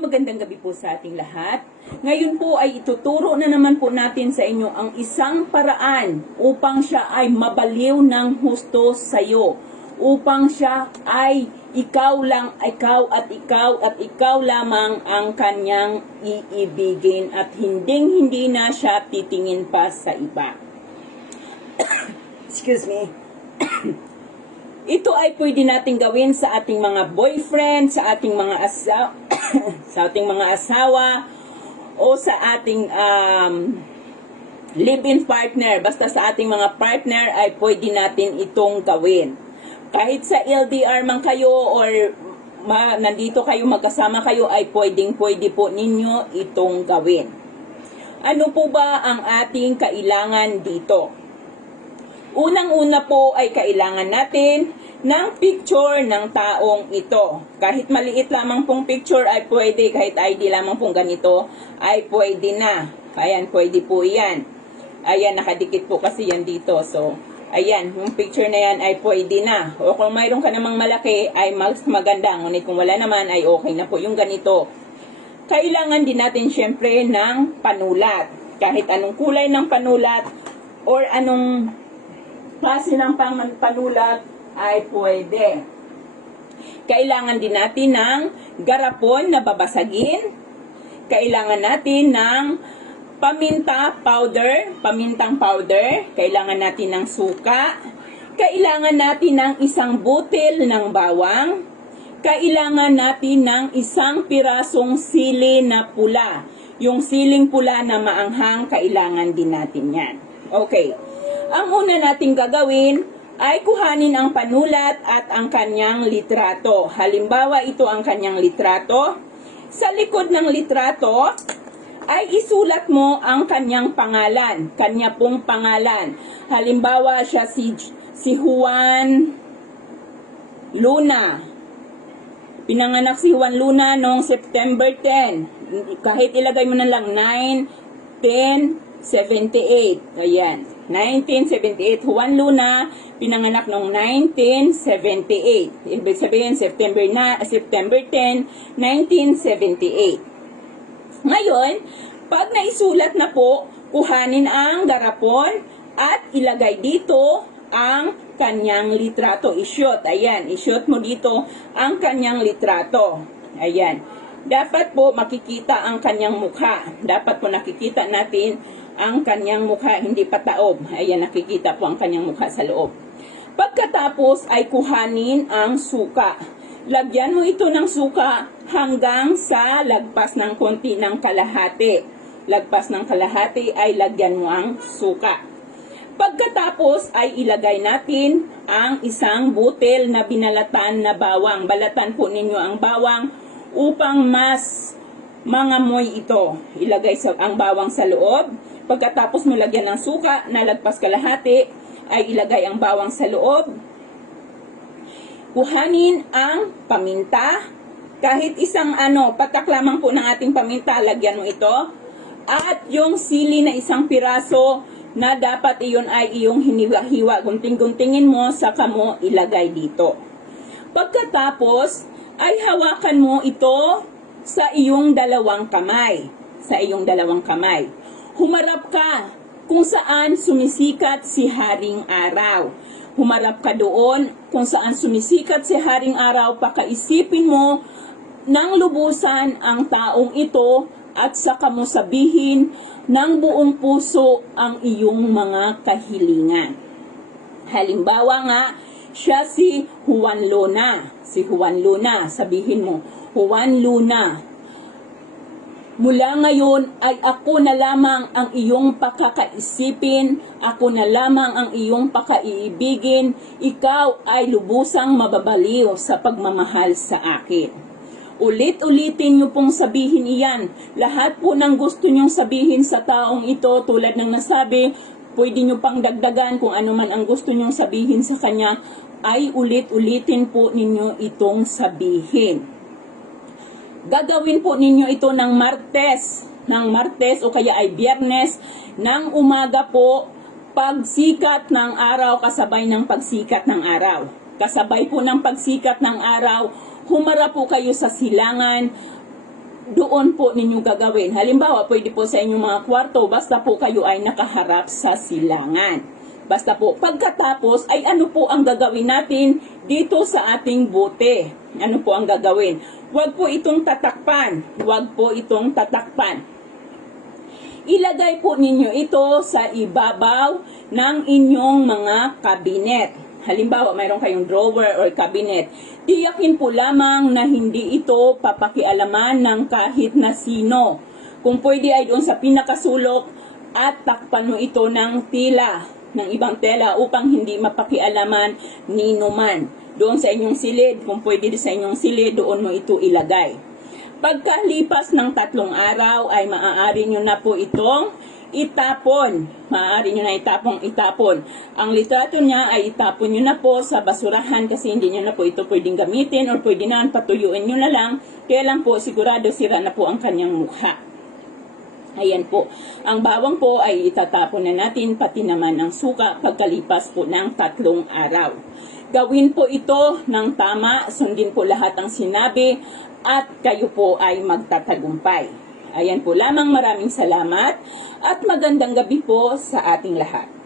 magandang gabi po sa ating lahat. Ngayon po ay ituturo na naman po natin sa inyo ang isang paraan upang siya ay mabaliw ng husto sa iyo. Upang siya ay ikaw lang, ikaw at ikaw at ikaw lamang ang kanyang iibigin at hinding hindi na siya titingin pa sa iba. Excuse me. Ito ay pwede natin gawin sa ating mga boyfriend, sa ating mga asawa, sa ating mga asawa, o sa ating um, live-in partner. Basta sa ating mga partner ay pwede natin itong gawin. Kahit sa LDR man kayo or ma, nandito kayo, magkasama kayo, ay pwedeng pwede po ninyo itong gawin. Ano po ba ang ating kailangan dito? Unang-una po ay kailangan natin ng picture ng taong ito. Kahit maliit lamang pong picture ay pwede, kahit ID lamang pong ganito ay pwede na. Ayan, pwede po yan. Ayan, nakadikit po kasi yan dito. So, ayan, yung picture na yan ay pwede na. O kung mayroon ka namang malaki ay mas maganda. Ngunit kung wala naman ay okay na po yung ganito. Kailangan din natin syempre ng panulat. Kahit anong kulay ng panulat or anong klase ng panulat ay pwede. Kailangan din natin ng garapon na babasagin. Kailangan natin ng paminta powder, pamintang powder. Kailangan natin ng suka. Kailangan natin ng isang butil ng bawang. Kailangan natin ng isang pirasong sili na pula. Yung siling pula na maanghang, kailangan din natin yan. Okay. Ang una nating gagawin ay kuhanin ang panulat at ang kanyang litrato. Halimbawa, ito ang kanyang litrato. Sa likod ng litrato, ay isulat mo ang kanyang pangalan, kanya pong pangalan. Halimbawa, siya si, si Juan Luna. Pinanganak si Juan Luna noong September 10. Kahit ilagay mo na lang 9, 10, 78. Ayan. 1978. Juan Luna, pinanganak noong 1978. Ibig sabihin, September, na, September 10, 1978. Ngayon, pag naisulat na po, kuhanin ang garapon at ilagay dito ang kanyang litrato. I-shoot. Ayan, i-shoot mo dito ang kanyang litrato. Ayan. Dapat po makikita ang kanyang mukha. Dapat po nakikita natin ang kanyang mukha, hindi pataob. Ayan, nakikita po ang kanyang mukha sa loob. Pagkatapos ay kuhanin ang suka. Lagyan mo ito ng suka hanggang sa lagpas ng konti ng kalahati. Lagpas ng kalahati ay lagyan mo ang suka. Pagkatapos ay ilagay natin ang isang butil na binalatan na bawang. Balatan po ninyo ang bawang upang mas mangamoy ito. Ilagay sa, ang bawang sa loob. Pagkatapos mo lagyan ng suka na lagpas kalahati, ay ilagay ang bawang sa loob. Kuhanin ang paminta. Kahit isang ano, patak lamang po ng ating paminta, lagyan mo ito. At yung sili na isang piraso na dapat iyon ay iyong hiniwa-hiwa. Gunting-guntingin mo, saka mo ilagay dito. Pagkatapos, ay hawakan mo ito sa iyong dalawang kamay. Sa iyong dalawang kamay. Humarap ka kung saan sumisikat si Haring Araw. Humarap ka doon kung saan sumisikat si Haring Araw, pakaisipin mo ng lubusan ang taong ito at saka mo sabihin ng buong puso ang iyong mga kahilingan. Halimbawa nga, siya si Juan Luna. Si Juan Luna, sabihin mo, Juan Luna, Mula ngayon ay ako na lamang ang iyong pakakaisipin, ako na lamang ang iyong pakaiibigin, ikaw ay lubusang mababaliw sa pagmamahal sa akin. Ulit-ulitin niyo pong sabihin iyan. Lahat po ng gusto niyong sabihin sa taong ito tulad ng nasabi, pwede niyo pang dagdagan kung ano man ang gusto niyong sabihin sa kanya, ay ulit-ulitin po ninyo itong sabihin. Gagawin po ninyo ito ng Martes, ng Martes o kaya ay Biyernes. Ng umaga po pagsikat ng araw kasabay ng pagsikat ng araw. Kasabay po ng pagsikat ng araw, humarap po kayo sa silangan, doon po ninyo gagawin. Halimbawa, pwede po sa inyong mga kwarto, basta po kayo ay nakaharap sa silangan. Basta po, pagkatapos ay ano po ang gagawin natin dito sa ating bote? Ano po ang gagawin? Huwag po itong tatakpan. Huwag po itong tatakpan. Ilagay po ninyo ito sa ibabaw ng inyong mga kabinet. Halimbawa, mayroon kayong drawer or cabinet. Tiyakin po lamang na hindi ito papakialaman ng kahit na sino. Kung pwede ay doon sa pinakasulok at takpan mo ito ng tila, ng ibang tela upang hindi mapakialaman ni man. Doon sa inyong silid, kung pwede sa inyong silid, doon mo ito ilagay. Pagkalipas ng tatlong araw ay maaari nyo na po itong itapon. Maaari nyo na itapong itapon. Ang litrato niya ay itapon nyo na po sa basurahan kasi hindi nyo na po ito pwedeng gamitin or pwede na patuyuin nyo na lang. Kaya lang po sigurado sira na po ang kanyang mukha. Ayan po. Ang bawang po ay itatapon na natin pati naman ang suka pagkalipas po ng tatlong araw. Gawin po ito ng tama, sundin po lahat ang sinabi at kayo po ay magtatagumpay. Ayan po lamang maraming salamat at magandang gabi po sa ating lahat.